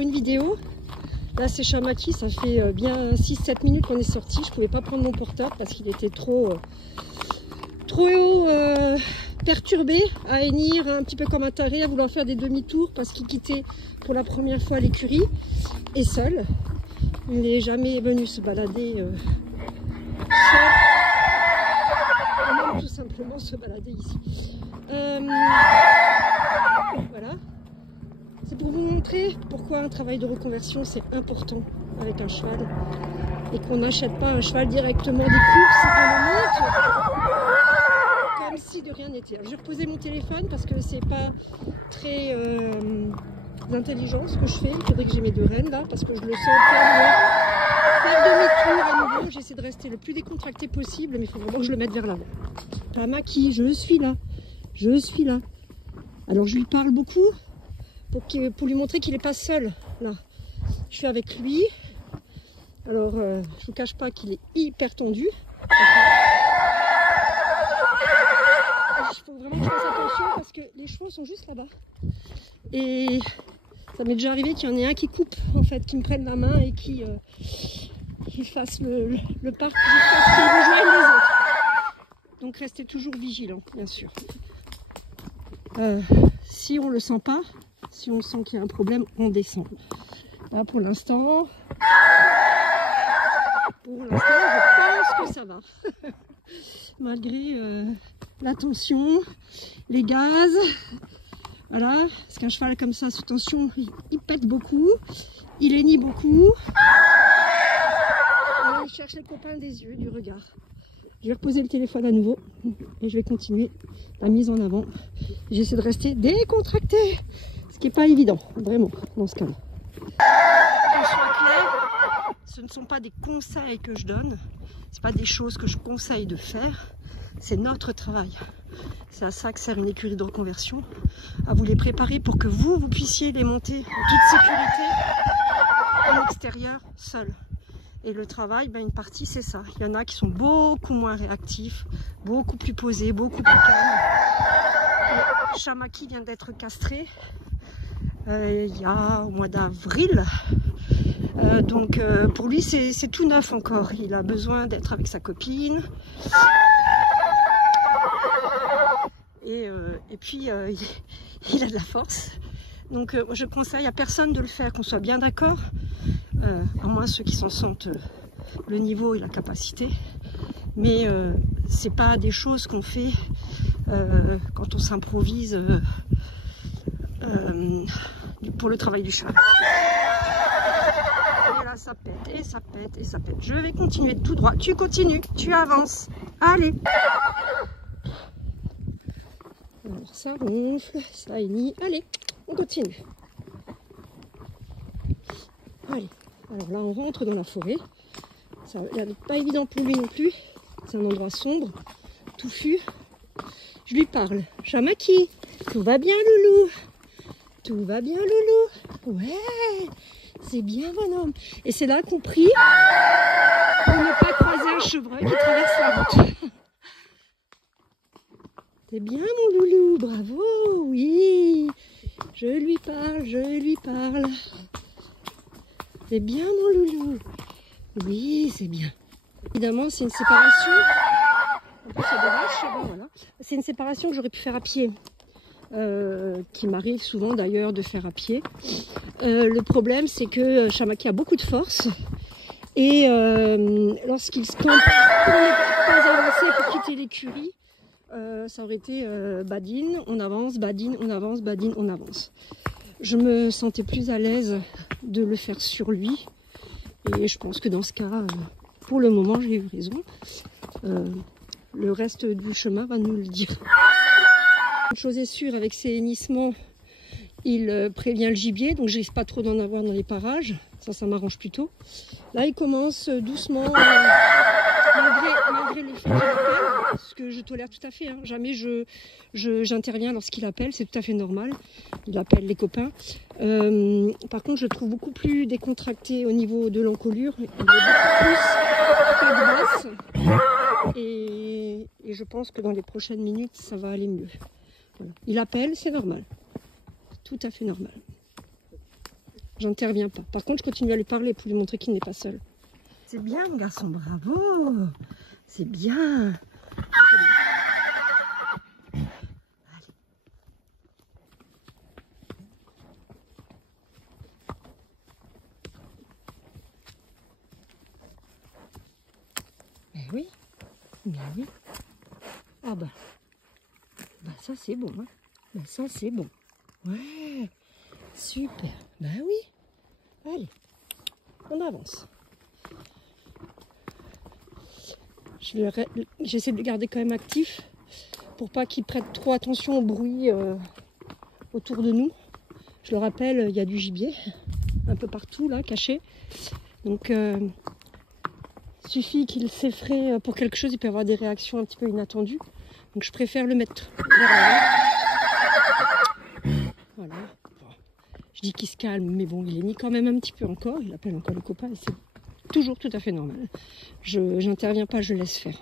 Une vidéo, là c'est Chamaki, ça fait bien 6-7 minutes qu'on est sorti. Je pouvais pas prendre mon portable parce qu'il était trop perturbé, à hennir un petit peu comme un taré, à vouloir faire des demi-tours parce qu'il quittait pour la première fois l'écurie et seul. Il n'est jamais venu se balader seul, ou même tout simplement se balader ici. Voilà. C'est pour vous montrer pourquoi un travail de reconversion c'est important avec un cheval et qu'on n'achète pas un cheval directement des courses et qu'on le monte comme si de rien n'était. J'ai reposé mon téléphone parce que c'est pas très intelligent ce que je fais. Il faudrait que j'ai mes deux rênes là parce que je le sens faire demi-tour à nouveau. J'essaie de rester le plus décontracté possible mais il faut vraiment que je le mette vers l'avant. Chamaki, je suis là. Je suis là. Alors je lui parle beaucoup. Pour lui montrer qu'il n'est pas seul là. Je suis avec lui. Alors je ne vous cache pas qu'il est hyper tendu. Il faut vraiment que je fasse attention parce que les chevaux sont juste là-bas. Et ça m'est déjà arrivé qu'il y en ait un qui coupe en fait, qui me prenne la main et qui fasse le parc jusqu'à ce qu'il rejoigne les autres. Donc restez toujours vigilant, bien sûr. Si on ne le sent pas, si on sent qu'il y a un problème, on descend. Là, pour l'instant, je pense que ça va. Malgré la tension, les gaz. Voilà, parce qu'un cheval comme ça, sous tension, il pète beaucoup, il hennit beaucoup. Et il cherche les copains des yeux, du regard. Je vais reposer le téléphone à nouveau et je vais continuer la mise en avant. J'essaie de rester décontracté. Ce qui n'est pas évident, vraiment, dans ce cas-là. Qu'on soit clair, ce ne sont pas des conseils que je donne, ce ne sont pas des choses que je conseille de faire, c'est notre travail. C'est à ça que sert une écurie de reconversion, à vous les préparer pour que vous puissiez les monter en toute sécurité, en extérieur, seul. Et le travail, ben, une partie c'est ça. Il y en a qui sont beaucoup moins réactifs, beaucoup plus posés, beaucoup plus calmes. Chamaki vient d'être castré. Il y a au mois d'avril, donc pour lui c'est tout neuf encore, il a besoin d'être avec sa copine et puis il a de la force, donc je conseille à personne de le faire, qu'on soit bien d'accord, à moins ceux qui s'en sentent le niveau et la capacité, mais c'est pas des choses qu'on fait quand on s'improvise pour le travail du cheval. Et là ça pète, et ça pète, et ça pète. Je vais continuer tout droit. Tu continues, tu avances. Allez. Alors ça ronfle, ça hennit. Allez, on continue. Allez. Alors là on rentre dans la forêt. Ça n'est pas évident pour lui non plus. C'est un endroit sombre, touffu. Je lui parle. Chamaki, tout va bien loulou? Tout va bien loulou? Ouais, c'est bien bonhomme. Et c'est là qu'on prie pour ne pas croiser un chevreuil qui traverse la route. C'est bien mon loulou, bravo, oui. Je lui parle, je lui parle. C'est bien mon loulou. Oui, c'est bien. Évidemment, c'est une séparation. En plus, il y a des vaches, ben voilà. C'est une séparation que j'aurais pu faire à pied. Qui m'arrive souvent d'ailleurs de faire à pied. Le problème c'est que Chamaki a beaucoup de force et lorsqu'il se campe pour ne pas avancer pour quitter l'écurie, ça aurait été badine, on avance, badine, on avance, badine, on avance. Je me sentais plus à l'aise de le faire sur lui et je pense que dans ce cas, pour le moment j'ai eu raison. Le reste du chemin va nous le dire. Une chose est sûre, avec ces hennissements, il prévient le gibier, donc je risque pas trop d'en avoir dans les parages. Ça m'arrange plutôt. Là, il commence doucement, malgré le fait qu'il appelle, ce que je tolère tout à fait. Hein. Jamais j'interviens lorsqu'il appelle, c'est tout à fait normal. Il appelle les copains. Par contre, je le trouve beaucoup plus décontracté au niveau de l'encolure. Il est beaucoup plus tête basse. Et je pense que dans les prochaines minutes, ça va aller mieux. Voilà. Il appelle, c'est normal. Tout à fait normal. J'interviens pas. Par contre, je continue à lui parler pour lui montrer qu'il n'est pas seul. C'est bien, mon garçon, bravo. C'est bien. Mais oui, mais oui. Ah bah ça c'est bon, hein. Bah ça c'est bon. Ouais, super. Bah oui. Allez, on avance. J'essaie de le garder quand même actif pour pas qu'il prête trop attention au bruit autour de nous. Je le rappelle, il y a du gibier un peu partout là, caché. Donc suffit qu'il s'effraie pour quelque chose, il peut avoir des réactions un petit peu inattendues. Donc je préfère le mettre vers l'avant. Voilà. Je dis qu'il se calme, mais bon, il est mis quand même un petit peu encore. Il appelle encore les copains et c'est toujours tout à fait normal. Je n'interviens pas, je laisse faire.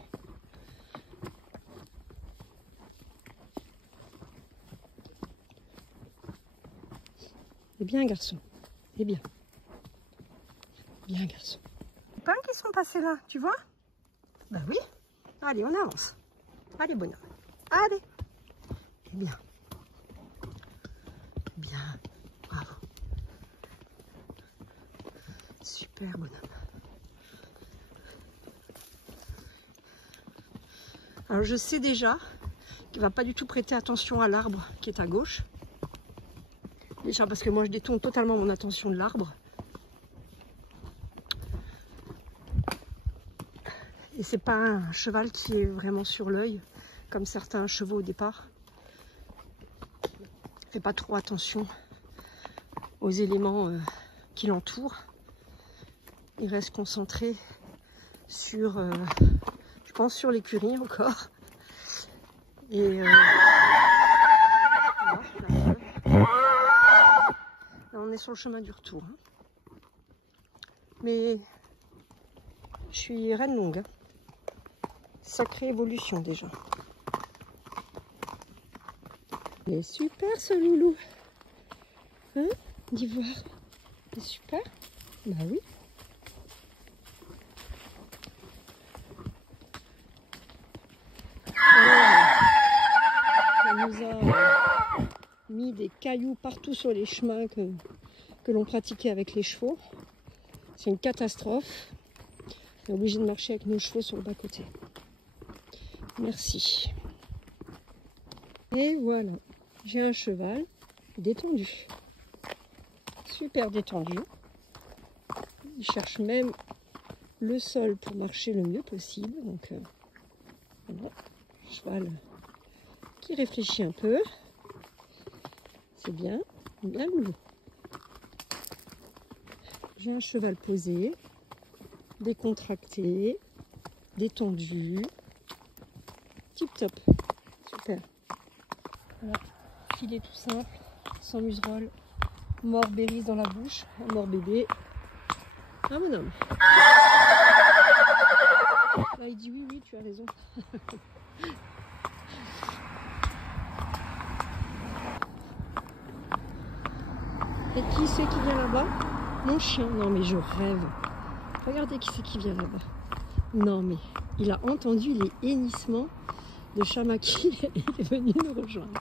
C'est bien, garçon. C'est bien. Bien, garçon. Les copains qui sont passés là, tu vois? Bah oui. Allez, on avance. Allez, bonhomme. Allez. C'est bien. Bien. Bravo. Super, bonhomme. Alors, je sais déjà qu'il ne va pas du tout prêter attention à l'arbre qui est à gauche. Déjà parce que moi, je détourne totalement mon attention de l'arbre. Et c'est pas un cheval qui est vraiment sur l'œil, comme certains chevaux au départ. Il fait pas trop attention aux éléments qui l'entourent. Il reste concentré sur, je pense, sur l'écurie encore. Et là, on est sur le chemin du retour. Hein. Mais je suis reine longue. Hein. Sacrée évolution déjà. Il est super ce loulou. Hein, d'ivoire. C'est super. Bah oui. On nous a mis des cailloux partout sur les chemins que l'on pratiquait avec les chevaux. C'est une catastrophe. On est obligé de marcher avec nos chevaux sur le bas-côté. Merci. Et voilà, j'ai un cheval détendu. Super détendu. Il cherche même le sol pour marcher le mieux possible. Donc, voilà. Cheval qui réfléchit un peu. C'est bien, bien loulou. J'ai un cheval posé, décontracté, détendu. Tip top, super. Voilà, filet tout simple, sans muserolle, mort berries dans la bouche, un mort bébé. Ah mon homme. Là il dit oui, oui, tu as raison. Et qui c'est qui vient là-bas? Mon chien. Non mais je rêve. Regardez qui c'est qui vient là-bas. Non mais il a entendu les hennissements de Chamaki et il est venu nous rejoindre.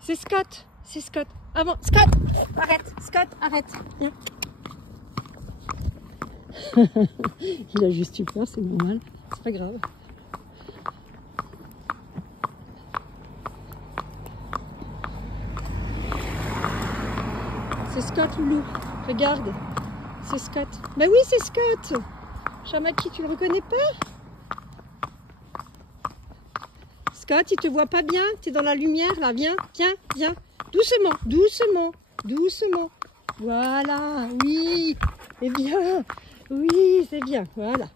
C'est Scott. C'est Scott. Ah bon, Scott, arrête. Scott, arrête. Viens. Il a juste eu peur, c'est normal. C'est pas grave. C'est Scott, loulou. Regarde. C'est Scott. Mais oui, c'est Scott. Chamaki, tu le reconnais pas? Scott, il te voit pas bien. Tu es dans la lumière, là. Viens, viens, viens. Doucement, doucement, doucement. Voilà, oui. C'est bien. Oui, c'est bien. Voilà.